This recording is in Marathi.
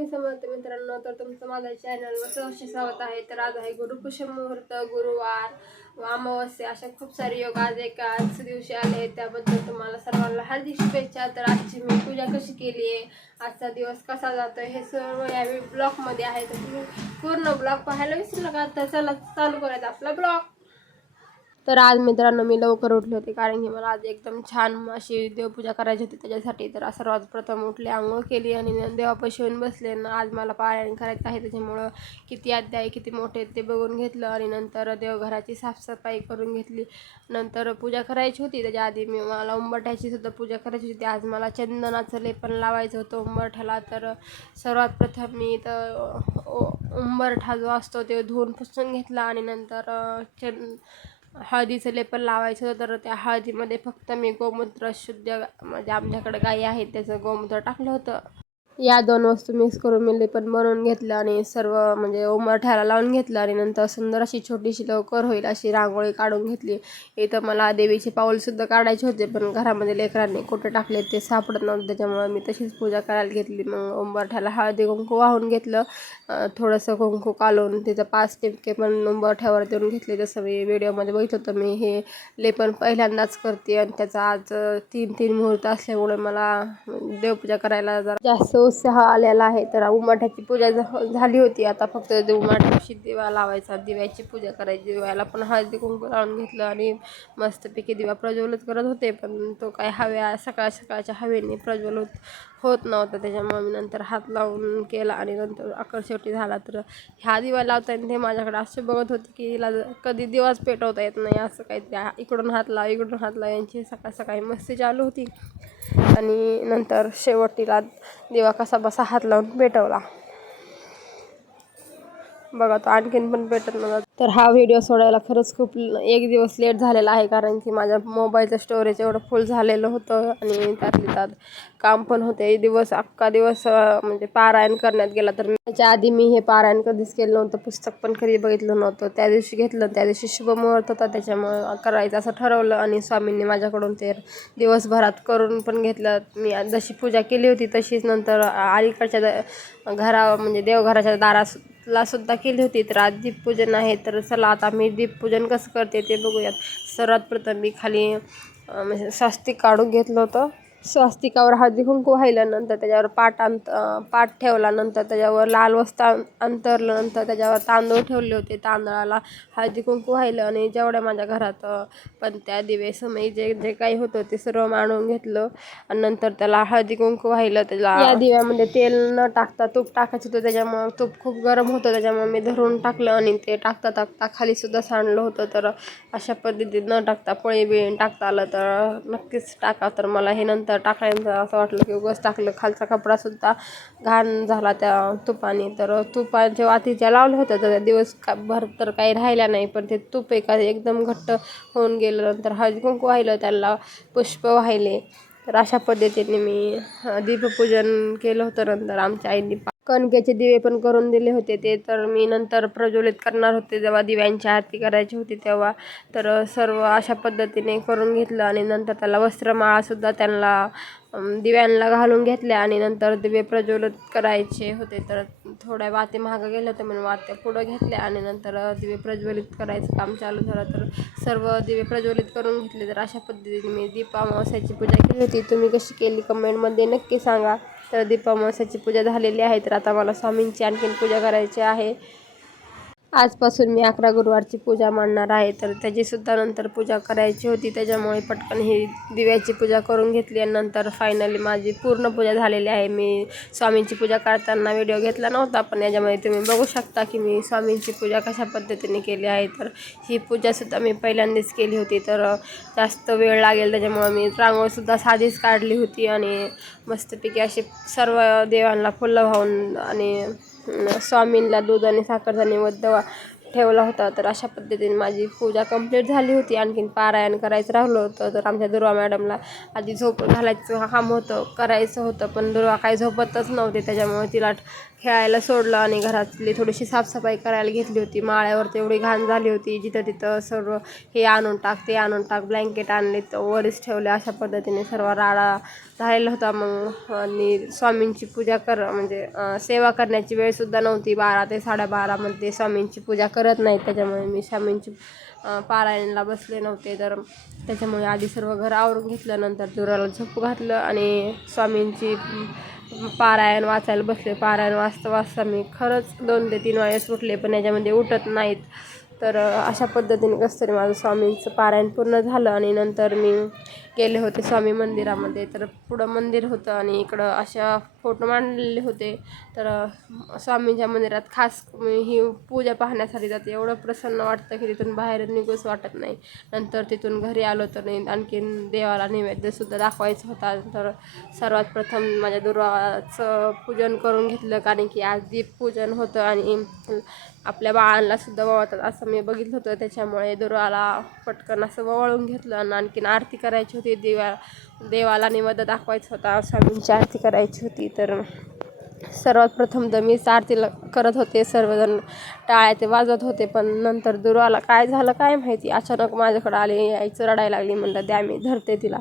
स्वामी समर्थ मित्रांनो, तर तुमचं माझ्या चॅनलवर सहर्ष स्वागत आहे. तर आज आहे गुरुपुष्य मुहूर्त, गुरुवार व अमावस्या अशा खूप सारे योग आज एकाच दिवशी आले. त्याबद्दल तुम्हाला सर्वांना हार्दिक शुभेच्छा. तर आजची मी पूजा कशी केली आहे, आजचा दिवस कसा जातोय हे सर्व या ब्लॉगमध्ये आहे. तर तुम्ही पूर्ण ब्लॉग पाहायला विसरू नका. तर चला चालू करायचा आपला ब्लॉग. तर आज मित्रांनो मी लवकर उठले होते, कारण की मला आज एकदम छान अशी देवपूजा करायची होती. त्याच्यासाठी तर सर्वात प्रथम उठले, आंघोळ केली आणि देवापाशी येऊन बसले. आज मला पारायण करायचं आहे, त्याच्यामुळं किती अध्याय किती मोठे ते बघून घेतलं आणि नंतर देवघराची साफसफाई करून घेतली. नंतर पूजा करायची होती. त्याच्या आधी मला उंबरठ्याची सुद्धा पूजा करायची होती. आज मला चंदनाचं लेपन लावायचं होतं उंबरठ्याला. तर सर्वात प्रथम मी तर उंबरठा जो असतो ते धुवून पुसून घेतला आणि नंतर हळदीचं लेपन लावायचं होतं. तर त्या हळदीमध्ये फक्त मी गोमूत्र शुद्ध, म्हणजे आमच्याकडे गाई आहेत त्याचं गोमूत्र टाकलं होतं. या दोन वस्तू मिक्स करून मी लेपन बनवून घेतलं आणि सर्व म्हणजे उंबरठ्याला लावून घेतलं आणि नंतर सुंदर अशी छोटीशी लवकर होईल अशी रांगोळी काढून घेतली. इथं मला देवीचे पाऊलसुद्धा काढायचे होते, पण घरामध्ये लेकरांनी कुठे टाकले ते सापडत नव्हतं, त्याच्यामुळे मी तशीच पूजा करायला घेतली. मग उंबरठ्याला हळदी कुंकू वाहून घेतलं, थोडंसं कुंकू काढून तिथं 5 टिपके पण उंबरठ्यावर देऊन घेतले. जसं मी व्हिडिओमध्ये बघितलं होतं. मी हे लेपन पहिल्यांदाच करते आणि त्याचा आज 3 मुहूर्त असल्यामुळे मला देवपूजा करायला जरा जास्त उत्साह आलेला आहे. तर उंबरठ्याची पूजा झाली होती. आता फक्त उंबरठ्याशी दिवा लावायचा, दिव्याची पूजा करायची. दिव्याला पण हळदी कुंकू लावून घेतलं आणि मस्तपैकी दिवा प्रज्वलित करत होते, पण तो काय सकाळच्या हवेने प्रज्वलित होत नव्हता, त्याच्यामुळे मी नंतर हात लावून केला आणि नंतर अखेर शेवटी झाला. तर ह्या दिवा लावताना ते माझ्याकडे असे बघत होते की हिला कधी दिवाच पेटवता येत नाही, असं काहीतरी इकडून हात लाव यांची सकाळी मस्ती चालू होती. आणि नंतर शेवटीला दिवा कसा बसा हात लावून पेटवला. बघा तो आणखीन पण पेटत नव्हता. तर हा व्हिडिओ सोडायला खरंच खूप एक दिवस लेट झालेला आहे, कारण की माझ्या मोबाईलचं स्टोरेज एवढं फुल झालेलं होतं आणि त्यात काम पण होते. अख्खा दिवस म्हणजे पारायण करण्यात गेला. तर त्याच्या आधी मी हे पारायण कधीच केलं नव्हतं, पुस्तक पण कधी बघितलं नव्हतं. त्या दिवशी घेतलं, त्या दिवशी शुभमुहूर्त होता, त्याच्यामुळं करायचं असं ठरवलं आणि स्वामींनी माझ्याकडून ते दिवसभरात करून पण घेतलं. मी जशी पूजा केली होती तशीच नंतर अलीकडच्या म्हणजे देवघराच्या दाराला सुद्धा केली होती. तर आज दीपपूजन आहे. तर चला आता मी दीपपूजन कसं करते ते बघूयात. सर्वात प्रथम मी खाली म्हणजे स्वस्तिक काढून घेतलं होतं. स्वस्तिकावर हळदी कुंकू वाहिल्यानंतर त्याच्यावर पाट ठेवला. नंतर त्याच्यावर लाल वस्त्र अंतरलं. नंतर त्याच्यावर तांदूळ ठेवले होते. तांदळाला हळदी कुंकू वाहिलं आणि जेवढ्या माझ्या घरात पण त्या दिवे समय जे काही होतं ते सर्व मांडून घेतलं आणि नंतर त्याला हळदी कुंकू वाहिलं. त्याला या दिव्यामध्ये तेल न टाकता तूप टाकायचं होतं, त्याच्यामुळं तूप खूप गरम होतं, त्याच्यामुळे मी धरून टाकलं आणि ते टाकता खाली सुद्धा सांडलं होतं. तर अशा पद्धतीने न टाकता पळी बिळीन टाकता आलं तर नक्कीच टाका. तर मला हे नंतर टाकायचं असं वाटलं की उगाच टाकलं. खालचा कपडासुद्धा घाण झाला त्या तुपाने. तर तुपाच्या वातीच्या लावलं होतं, तर दिवसभर तर काही राहिल्या नाही, पण ते तूप एकदम घट्ट होऊन गेलं. नंतर हळदी कुंकू वाहिलं, त्याला पुष्प वाहिले. तर अशा पद्धतीने मी दीपपूजन केलं होतं. नंतर आमच्या आईने कणकेचे दिवे पण करून दिले होते. ते तर मी नंतर प्रज्वलित करणार होते जेव्हा दिव्यांची आरती करायची होती तेव्हा. तर सर्व अशा पद्धतीने करून घेतलं आणि नंतर त्याला वस्त्रमाळासुद्धा त्यांना दिव्यांना घालून घेतल्या आणि नंतर दिवे प्रज्वलित करायचे होते. तर थोड्या वाती मागं गेल्या होत्या, म्हणून वात्या पुढं घेतल्या आणि नंतर दिवे प्रज्वलित करायचं काम चालू झालं. तर सर्व दिवे प्रज्वलित करून घेतले. तर अशा पद्धतीने मी दीपामावास्याची पूजा केली होती. तुम्ही कशी केली कमेंटमध्ये नक्की सांगा. तर दीपामावास्याची पूजा झालेली आहे. तर आता मला स्वामींची आणखीन पूजा करायची आहे. आजपासून मी 11 गुरुवारची पूजा मांडणार आहे. तर त्याचीसुद्धा नंतर पूजा करायची होती, त्याच्यामुळे पटकन ही दिव्याची पूजा करून घेतली आणि नंतर फायनली माझी पूर्ण पूजा झालेली आहे. मी स्वामींची पूजा करताना व्हिडिओ घेतला नव्हता, पण याच्यामध्ये तुम्ही बघू शकता की मी स्वामींची पूजा कशा पद्धतीने केली आहे. तर ही पूजासुद्धा मी पहिल्यांदाच केली होती, तर जास्त वेळ लागेल, त्याच्यामुळे मी रांगोळीसुद्धा साधीच काढली होती आणि मस्तपैकी अशी सर्व देवांना फुलं वाहून आणि स्वामींना दूध आणि साखरचा नैवेद्य ठेवला होता. तर अशा पद्धतीने माझी पूजा कंप्लीट झाली होती. आणखीन पारायण करायचं राहिलं होतं. तर आमच्या दुर्वा मॅडमला आधी झोप घालायचं काम होतं, करायचं होतं, पण दुर्वा काही झोपतच नव्हते. त्याच्यामुळे तिला खेळायला सोडलं आणि घरातली थोडीशी साफसफाई करायला घेतली होती. माळ्यावर तेवढी घाण झाली होती, जिथं तिथं सर्व हे आणून टाक, ते आणून टाक, ब्लँकेट आणले तर वरच ठेवले. अशा पद्धतीने सर्व राडा झालेला होता. मग आणि स्वामींची पूजा म्हणजे सेवा करण्याची वेळसुद्धा नव्हती. 12 ते 12:30मध्ये स्वामींची पूजा करत नाही, त्याच्यामुळे मी स्वामींची पारायणला बसले नव्हते. तर त्याच्यामुळे आधी सर्व घर आवरून घेतलं, नंतर दुराला झोप घातलं आणि स्वामींची पारायण वाचायला बसले. पारायण वाचता मी खरंच 2 ते 3 वेळेस उठले, पण याच्यामध्ये उठत नाहीत. तर अशा पद्धतीने कसं तरी माझं स्वामींचं पारायण पूर्ण झालं आणि नंतर मी गेले होते स्वामी मंदिरामध्ये. तर पुढं मंदिर होतं आणि इकडं अशा फोटो मांडलेले होते. तर स्वामींच्या मंदिरात खास मी ही पूजा पाहण्यासाठी जाते. एवढं प्रसन्न वाटतं की तिथून बाहेर निघूच वाटत नाही. नंतर तिथून घरी आलो तर आणखीन देवाला नैवेद्यसुद्धा दाखवायचा होता. तर सर्वात प्रथम माझ्या दुर्वाचं पूजन करून घेतलं, कारण की आज दीपपूजन होतं आणि आपल्या बाळांनासुद्धा वळतात असं मी बघितलं होतं. त्याच्यामुळे दुर्वाला पटकन असं वळून घेतलं आणि आणखीन आरती करायची होती. देवाला नैवेद्य दाखवायचा होता, स्वामींची आरती करायची होती. तर सर्वात प्रथम तर मीच आरतीला करत होते. सर्वजण टाळ्या ते वाजवत होते, पण नंतर दुर्वाला काय झालं काय माहिती, अचानक माझ्याकडे आले, यायचं रडायला लागली. म्हणलं द्या मी धरते तिला.